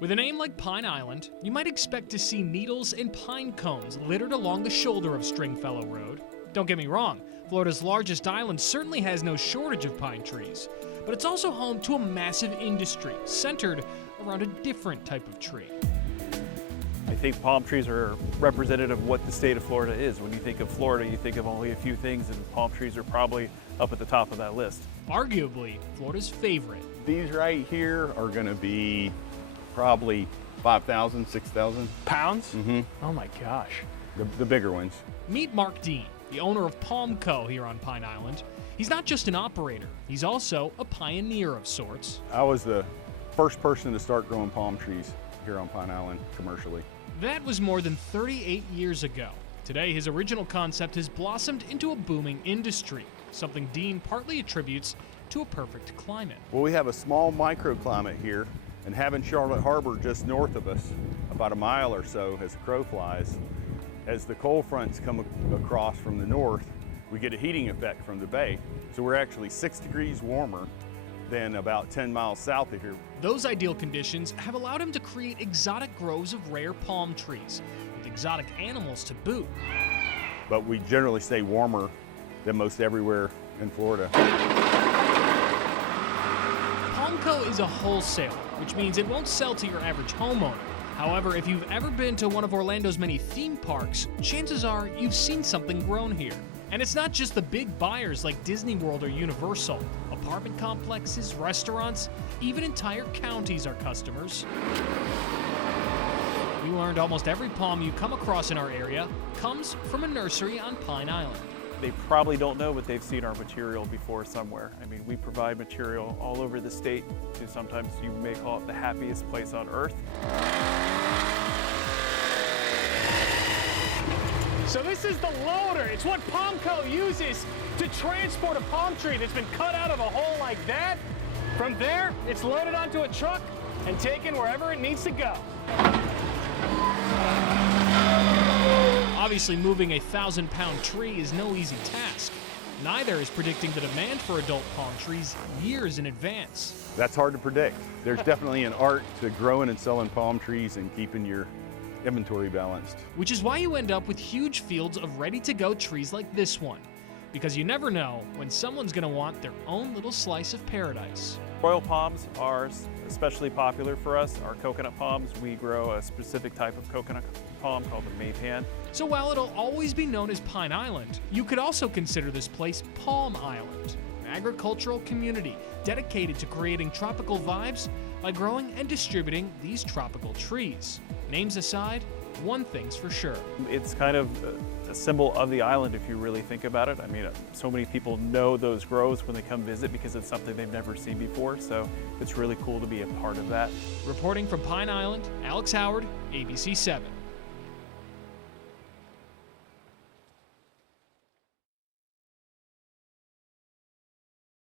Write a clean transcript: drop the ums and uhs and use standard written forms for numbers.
With a name like Pine Island, you might expect to see needles and pine cones littered along the shoulder of Stringfellow Road. Don't get me wrong, Florida's largest island certainly has no shortage of pine trees, but it's also home to a massive industry centered around a different type of tree. I think palm trees are representative of what the state of Florida is. When you think of Florida, you think of only a few things, and palm trees are probably up at the top of that list. Arguably, Florida's favorite. These right here are going to be probably 5,000, 6,000 Pounds? Mm-hmm. Oh my gosh. The bigger ones. Meet Mark Dean, the owner of Palm Co. here on Pine Island. He's not just an operator, he's also a pioneer of sorts. I was the first person to start growing palm trees here on Pine Island commercially. That was more than 38 years ago. Today, his original concept has blossomed into a booming industry, something Dean partly attributes to a perfect climate. Well, we have a small microclimate here, and having Charlotte Harbor just north of us, about a mile or so as the crow flies, as the cold fronts come across from the north, we get a heating effect from the bay. So we're actually 6 degrees warmer than about 10 miles south of here. Those ideal conditions have allowed him to create exotic groves of rare palm trees, with exotic animals to boot. But we generally stay warmer than most everywhere in Florida. Palmco is a wholesaler, which means it won't sell to your average homeowner. However, if you've ever been to one of Orlando's many theme parks, chances are you've seen something grown here. And it's not just the big buyers like Disney World or Universal. Apartment complexes, restaurants, even entire counties are customers. We learned almost every palm you come across in our area comes from a nursery on Pine Island. They probably don't know, but they've seen our material before somewhere. I mean, we provide material all over the state to sometimes you may call it the happiest place on earth. So this is the loader. It's what Palmco uses to transport a palm tree that's been cut out of a hole like that. From there, it's loaded onto a truck and taken wherever it needs to go. Obviously, moving a 1,000-pound tree is no easy task. Neither is predicting the demand for adult palm trees years in advance. That's hard to predict. There's definitely an art to growing and selling palm trees and keeping your inventory balanced. Which is why you end up with huge fields of ready-to-go trees like this one. Because you never know when someone's going to want their own little slice of paradise. Royal palms are especially popular for us. Our coconut palms, we grow a specific type of coconut palm called the Maypan. So while it'll always be known as Pine Island, you could also consider this place Palm Island, an agricultural community dedicated to creating tropical vibes by growing and distributing these tropical trees. Names aside, one thing's for sure. It's kind of a symbol of the island if you really think about it. I mean, so many people know those groves when they come visit because it's something they've never seen before, so it's really cool to be a part of that. Reporting from Pine Island, Alex Howard, ABC 7.